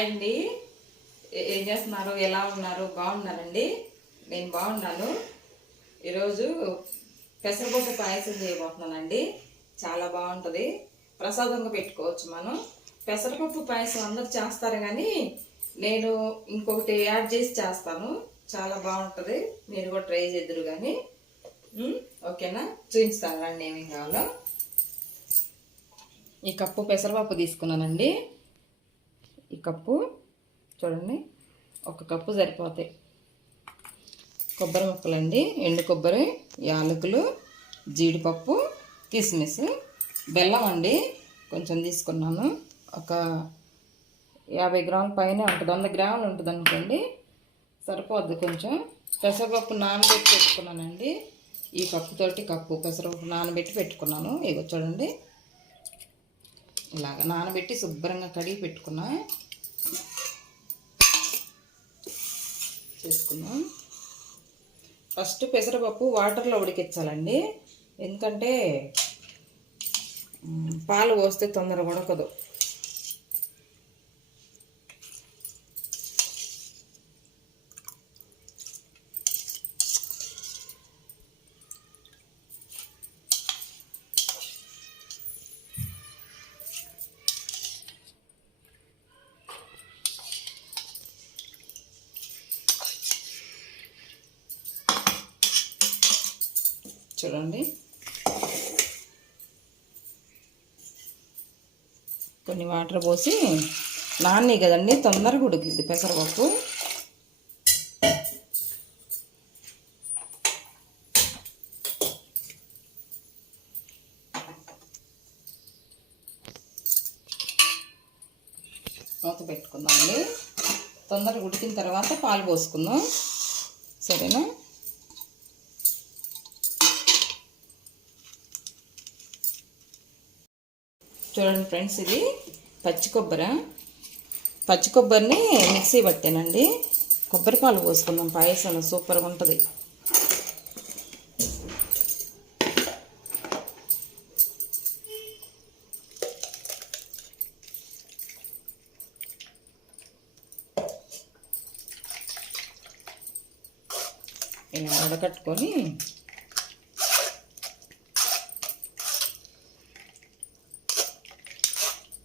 Hi అండి. ఏం చేస్తున్నారు? ఎలా ఉన్నారు? బాగున్నారండి? నేను బాగున్నాను. ఈరోజు పెసరపప్పు పాయసం చేయబోతున్నానండి. చాలా బాగుంటుంది. ప్రసాదంగా పెట్టుకోవచ్చు మనం. పెసరపప్పు పాయసం అందరు చేస్తారు కానీ నేను ఇంకొకటి యాడ్ చేసి చేస్తాను. చాలా బాగుంటుంది. మీరు కూడా ట్రై చేద్దరు కానీ. ఓకేనా? చూపిస్తాను రండి ఏమేమి కావాలో. ఈ కప్పు పెసరపప్పు తీసుకున్నానండి. ఈ కప్పు చూడండి, ఒక కప్పు సరిపోతాయి. కొబ్బరి ముక్కలండి, ఎండు కొబ్బరి, యాలకులు, జీడిపప్పు, కిస్మిస్, బెల్లం అండి కొంచెం తీసుకున్నాను. ఒక 50 గ్రాముల పైన ఉంటుంది, 100 గ్రాములు ఉంటుంది అనుకోండి, సరిపోద్ది. కొంచెం పెసరపప్పు నానబెట్టి పెట్టుకున్నానండి. ఈ కప్పుతోటి కప్పు పెసరపప్పు నానబెట్టి పెట్టుకున్నాను. ఇగో చూడండి, ఇలాగ నానబెట్టి శుభ్రంగా కడిగి పెట్టుకున్నా చేసుకున్నాం. ఫస్ట్ పెసరపప్పు వాటర్లో ఉడికించాలండి, ఎందుకంటే పాలు పోస్తే తొందరగా ఉడకదు. చూడండి, కొన్ని వాటర్ పోసి నాని కదండి, తొందరగా ఉడికిద్ది పెసరపప్పు. మూత పెట్టుకుందామండి. తొందరగా ఉడికిన తర్వాత పాలు పోసుకుందాం, సరేనా? చూడండి ఫ్రెండ్స్, ఇది పచ్చి కొబ్బరిని మిక్సీ పట్టానండి. కొబ్బరి పాలు పోసుకుందాం, పాయసం సూపర్గా ఉంటుంది. ఇలా వడకట్టుకొని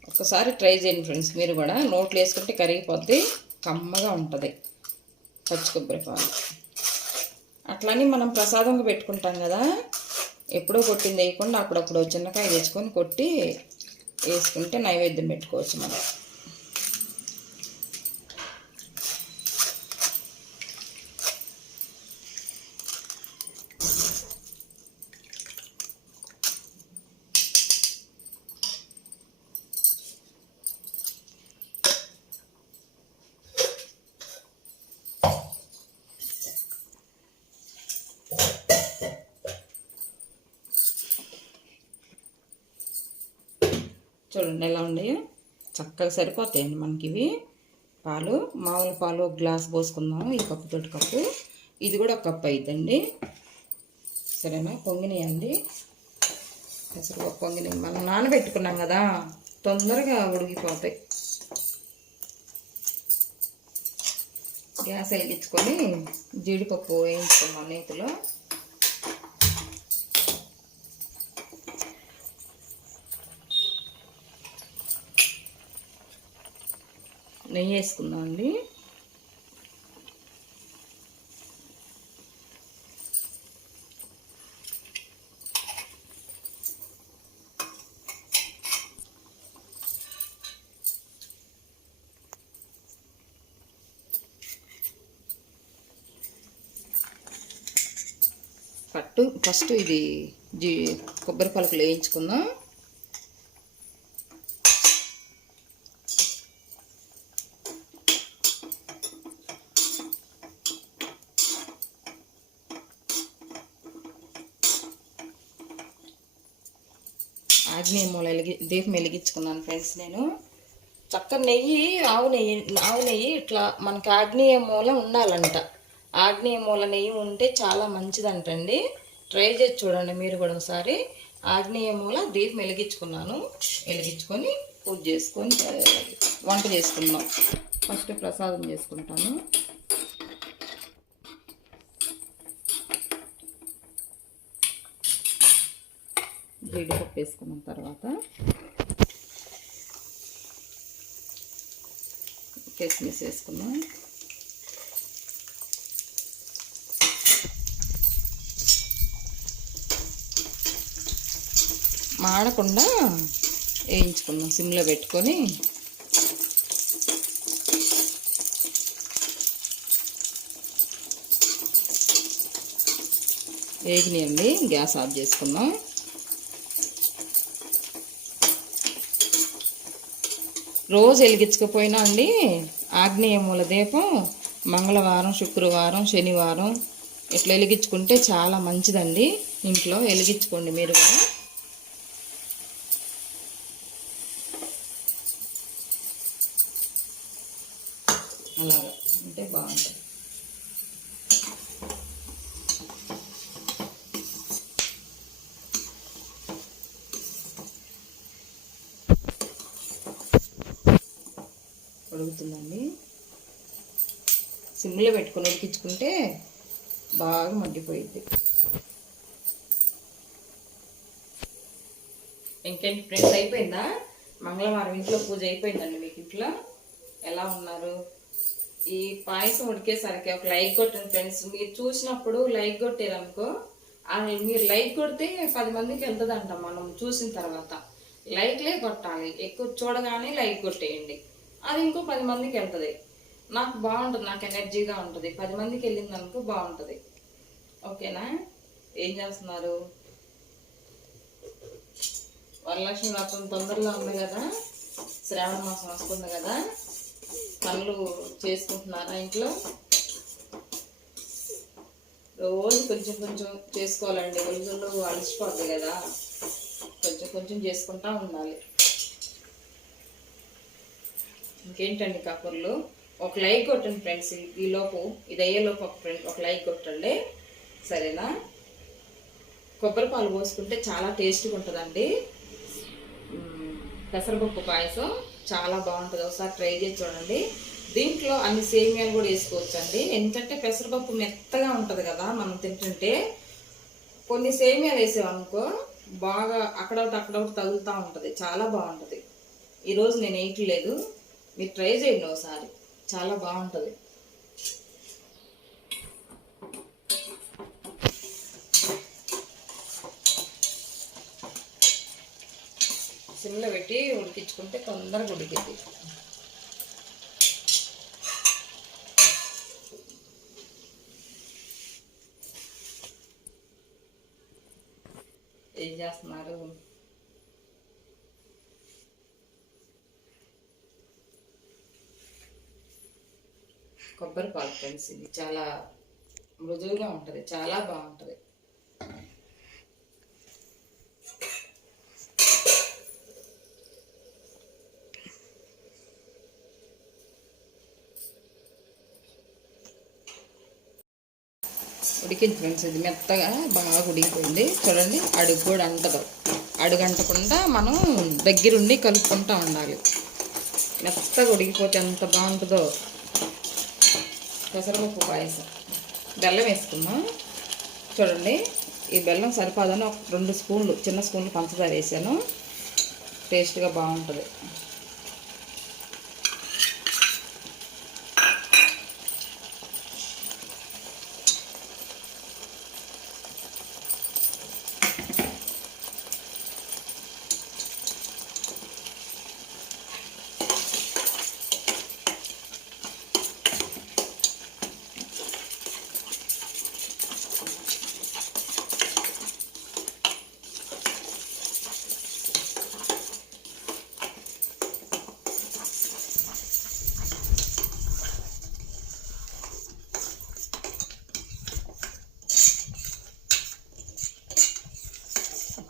ఒకసారి ట్రై చేయండి ఫ్రెండ్స్. మీరు కూడా నోట్లో వేసుకుంటే కరిగిపోద్ది, కమ్మగా ఉంటుంది పచ్చి కొబ్బరి పాలు. అట్లని మనం ప్రసాదంగా పెట్టుకుంటాం కదా, ఎప్పుడో కొట్టింది వేయకుండా అప్పుడప్పుడు చిన్నకాయ తెచ్చుకొని కొట్టి వేసుకుంటే నైవేద్యం పెట్టుకోవచ్చు మనం. చూడండి ఎలా ఉన్నాయో, చక్కగా సరిపోతాయండి మనకి ఇవి పాలు. మామూలు పాలు ఒక గ్లాస్ పోసుకుందాము, ఈ కప్పుతోటి కప్పు. ఇది కూడా ఒక కప్పు అవుతుందండి, సరేనా? పొంగినాయండి పెసరపప్పు, పొంగినాయి. మనం నానబెట్టుకున్నాం కదా, తొందరగా ఉడికిపోతాయి. గ్యాస్ వెలిగించుకొని జీడిపప్పు వేయించుకున్నాం నేతిలో. నెయ్యి వేసుకుందాం అండి. ఫస్ట్ ఇది కొబ్బరి పలుకులు వేయించుకుందాం. ఆగ్నేయ మూల దీపం వెలిగించుకున్నాను ఫ్రెండ్స్. నేను చక్క నెయ్యి, ఆవు నెయ్యి ఇట్లా మనకి ఆగ్నేయ మూల ఉండాలంట. ఆగ్నేయ మూల నెయ్యి ఉంటే చాలా మంచిదంటండి. ట్రై చేసి చూడండి మీరు కూడా ఒకసారి. ఆగ్నేయ మూల దీపం వెలిగించుకున్నాను. వెలిగించుకొని పూజ చేసుకొని వంట చేసుకుందాం. ఫస్ట్ ప్రసాదం చేసుకుంటాను. జీడిపప్పు వేసుకున్న తర్వాత కిస్మిస్ వేసుకున్నాం. మాడకుండా వేయించుకుందాం సిమ్లో పెట్టుకొని. వేగినాయండి, గ్యాస్ ఆఫ్ చేసుకుందాం. రోజు వెలిగించకపోయినా అండి ఆగ్నేయ మూల దీపం మంగళవారం, శుక్రవారం, శనివారం ఇట్లా వెలిగించుకుంటే చాలా మంచిదండి. ఇంట్లో వెలిగించుకోండి మీరు కూడా. అలాగా అంటే బాగుంటుంది. ఉడుకుతుందండి. సిమ్లో పెట్టుకొని ఉడికించుకుంటే బాగా మగ్గిపోయింది. ఇంకేంటి ఫ్రెండ్స్, అయిపోయిందా? మంగళవారం ఇంట్లో పూజ అయిపోయిందండి. మీకు ఇంట్లో ఎలా ఉన్నారు? ఈ పాయసం ఉడికేసరికి ఒక లైక్ కొట్టండి ఫ్రెండ్స్. మీరు చూసినప్పుడు లైక్ కొట్టారనుకో, మీరు లైక్ కొడితే 10 మందికి వెళ్తుందంట. మనం చూసిన తర్వాత లైక్లే కొట్టాలి. ఎక్కువ చూడగానే లైక్ కొట్టేయండి, అది ఇంకో 10 మందికి వెళ్తుంది. నాకు బాగుంటుంది, నాకు ఎనర్జీగా ఉంటుంది. 10 మందికి వెళ్ళింది అనుకో బాగుంటుంది. ఓకేనా? ఏం చేస్తున్నారు? వరలక్ష్మి వ్రతం తొందరలో ఉంది కదా, శ్రావణ మాసం వస్తుంది కదా, పనులు చేసుకుంటున్నారా ఇంట్లో? రోజు కొంచెం కొంచెం చేసుకోవాలండి. రోజుల్లో అలసిపోద్ది కదా, కొంచెం కొంచెం చేసుకుంటా ఉండాలి. ఇంకేంటండి కబుర్లు? ఒక లైక్ కొట్టండి ఫ్రెండ్స్. ఈలోపు ఇది అయ్యేలోపు ఒక లైక్ కొట్టండి, సరేనా? కొబ్బరి పాలు పోసుకుంటే చాలా టేస్ట్గా ఉంటుందండి. పెసరపప్పు పాయసం చాలా బాగుంటుంది, ఒకసారి ట్రై చేసి చూడండి. దీంట్లో అన్ని సేమియాలు కూడా వేసుకోవచ్చు అండి. ఎందుకంటే పెసరపప్పు మెత్తగా ఉంటుంది కదా, మనం తింటుంటే. కొన్ని సేమియాలు వేసామనుకో బాగా అక్కడొకటి తగులుతూ ఉంటుంది, చాలా బాగుంటుంది. ఈరోజు నేను వేయట్లేదు, మీరు ట్రై చేయండి ఒకసారి, చాలా బాగుంటుంది. సిమ్లో పెట్టి ఉడికించుకుంటే తొందరగా ఉడికింది. ఏం చేస్తున్నారు? కొబ్బరి పాలు ఫ్రెండ్స్, ఇది చాలా మృదువుగా ఉంటుంది, చాలా బాగుంటుంది. ఉడికింది ఫ్రెండ్స్, ఇది మెత్తగా బాగా ఉడికిపోయింది. చూడండి, అడుగు కూడా అంటదు. అడుగు అంటకుండా మనం దగ్గరుండి కలుపుకుంటూ ఉండాలి. మెత్తగా ఉడికిపోతే ఎంత బాగుంటుందో. పెసరపప్పు పాయసం. బెల్లం వేసుకున్నాం. చూడండి, ఈ బెల్లం సరిపోదని ఒక 2 స్పూన్లు, చిన్న స్పూన్లు పంచదార వేసాను. టేస్ట్గా బాగుంటుంది.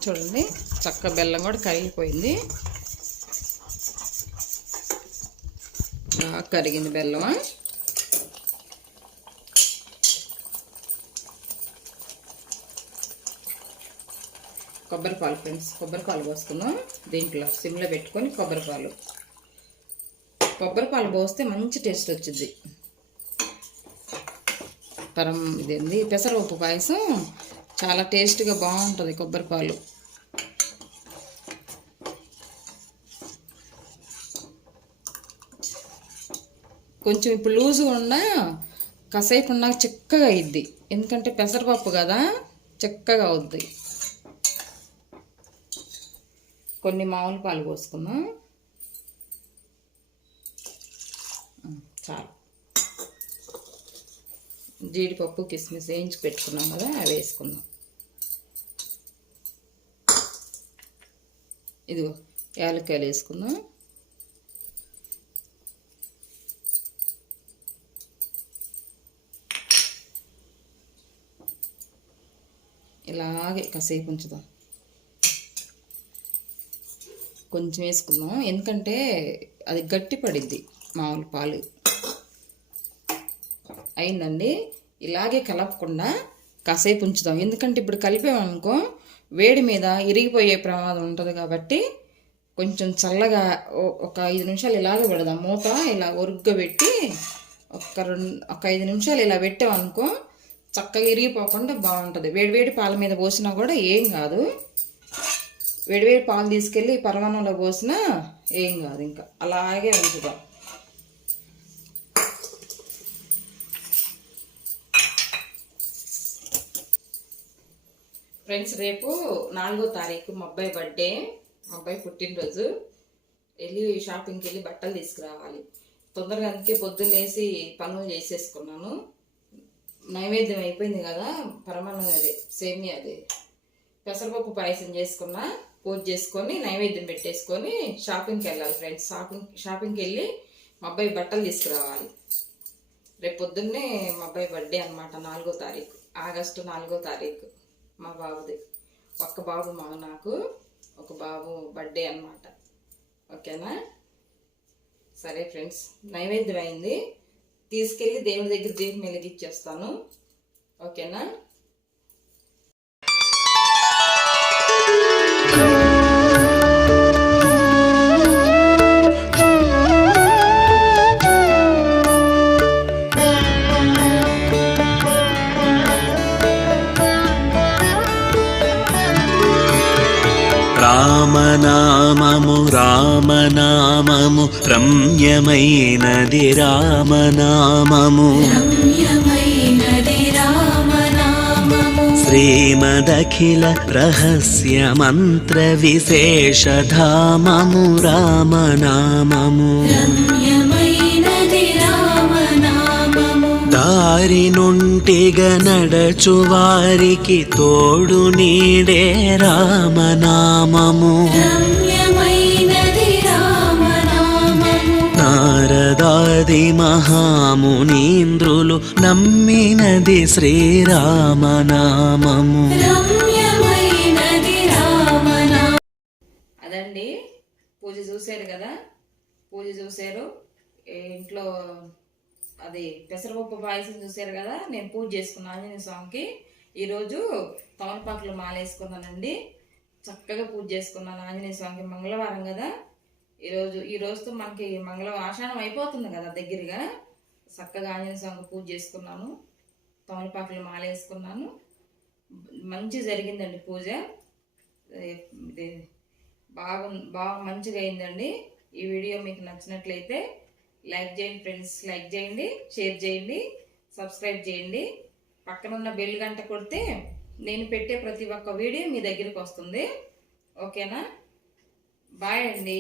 చూడండి, చక్క బెల్లం కూడా కరిగిపోయింది, బాగా కరిగింది బెల్లం. కొబ్బరి పాలు ఫ్రెండ్స్, కొబ్బరి పాలు పోసుకుందాం దీంట్లో. సిమ్లో పెట్టుకొని కొబ్బరి పాలు పోస్తే మంచి టేస్ట్ వచ్చింది. ఇదేంది పెసరపప్పు పాయసం చాలా టేస్ట్గా బాగుంటుంది కొబ్బరి పాలు. కొంచెం ఇప్పుడు లూజుగా ఉన్నా కాసేపు ఉన్నాక చిక్కగా అయ్యిద్ది, ఎందుకంటే పెసరపప్పు కదా చిక్కగా అవుద్ది. కొన్ని మామూలు పాలు పోసుకుందాం చాలు. జీడిపప్పు కిస్మిస్ వేయించి పెట్టుకున్నాం కదా, అవి వేసుకుందాం. ఇదిగో యాలక్కాయలు వేసుకుందాం. ఇలాగే కాసేపు ఉంచుదాం. కొంచెం వేసుకుందాం, ఎందుకంటే అది గట్టి పడిద్ది మామూలు పాలు. అయిందండి. ఇలాగే కలపకుండా కాసేపు ఉంచుదాం, ఎందుకంటే ఇప్పుడు కలిపామనుకో వేడి మీద ఇరిగిపోయే ప్రమాదం ఉంటుంది. కాబట్టి కొంచెం చల్లగా ఒక 5 నిమిషాలు ఇలాగే పెడదాం. మూత ఇలా ఒరుగ్గా పెట్టి ఒక 5 నిమిషాలు ఇలా పెట్టామనుకో చక్కగా ఇరిగిపోకుండా బాగుంటుంది. వేడివేడి పాల మీద పోసినా కూడా ఏం కాదు. వేడివేడి పాలు తీసుకెళ్ళి పరమాన్నంలో పోసినా ఏం కాదు. ఇంకా అలాగే ఉంచుదాం. ఫ్రెండ్స్, రేపు 4వ తారీఖు మా అబ్బాయి బర్త్డే, మా అబ్బాయి పుట్టినరోజు. షాపింగ్కి వెళ్ళి బట్టలు తీసుకురావాలి. తొందరగా అందుకే పొద్దున్నేసి పనులు చేసేసుకున్నాను. నైవేద్యం అయిపోయింది కదా, పరమాన్నం అదే సేమియా అదే పెసరపప్పు పాయసం చేసుకున్నా, పూజ చేసుకొని నైవేద్యం పెట్టేసుకొని షాపింగ్కి వెళ్ళాలి ఫ్రెండ్స్. షాపింగ్కి వెళ్ళి మా అబ్బాయి బట్టలు తీసుకురావాలి. రేపు పొద్దున్నే మా అబ్బాయి బర్త్డే అనమాట, 4వ తారీఖు, ఆగస్టు 4వ తారీఖు మా బాబుది. ఒక్క బాబు నాకు ఒక బాబు బర్త్డే అనమాట. ఓకేనా? సరే ఫ్రెండ్స్, నైవేద్యం అయింది, తీసుకెళ్ళి దేవుడి దగ్గర దీపం వెలిగించేస్తాను. ఓకేనా? రామనామము రామనామము రమ్యమైనది రామనామము శ్రీమదఖిల రహస్య మంత్ర విశేషధామము రామనామము దారి నుంటిగా నడచు వారికి తోడు నీడే రామనామము నారదాది మహామునీంద్రులు నమ్మినది శ్రీరామనామము. అదండి, పూజ చూశారు కదా, పూజ చూశారు. ఇంట్లో అది పెసరపప్పు పాయసం చూశారు కదా, నేను పూజ చేసుకున్నాను ఆంజనేయ స్వామికి. ఈరోజు తమలపాకులు మాలేసుకున్నానండి, చక్కగా పూజ చేసుకున్నాను ఆంజనేయ స్వామికి. మంగళవారం కదా ఈ రోజుతో మనకి ఆషాఢం అయిపోతుంది కదా దగ్గరగా. చక్కగా ఆంజనేయ స్వామికి పూజ చేసుకున్నాను, తమలపాకులు మాలేసుకున్నాను. మంచి జరిగిందండి పూజ. ఇది బాగా మంచిగా అయిందండి. ఈ వీడియో మీకు నచ్చినట్లయితే లైక్ చేయండి ఫ్రెండ్స్, లైక్ చేయండి, షేర్ చేయండి, సబ్స్క్రైబ్ చేయండి. పక్కనున్న బెల్ గంట కొడితే నేను పెట్టే ప్రతి ఒక్క వీడియో మీ దగ్గరికి వస్తుంది. ఓకేనా? బాయ్ అండి.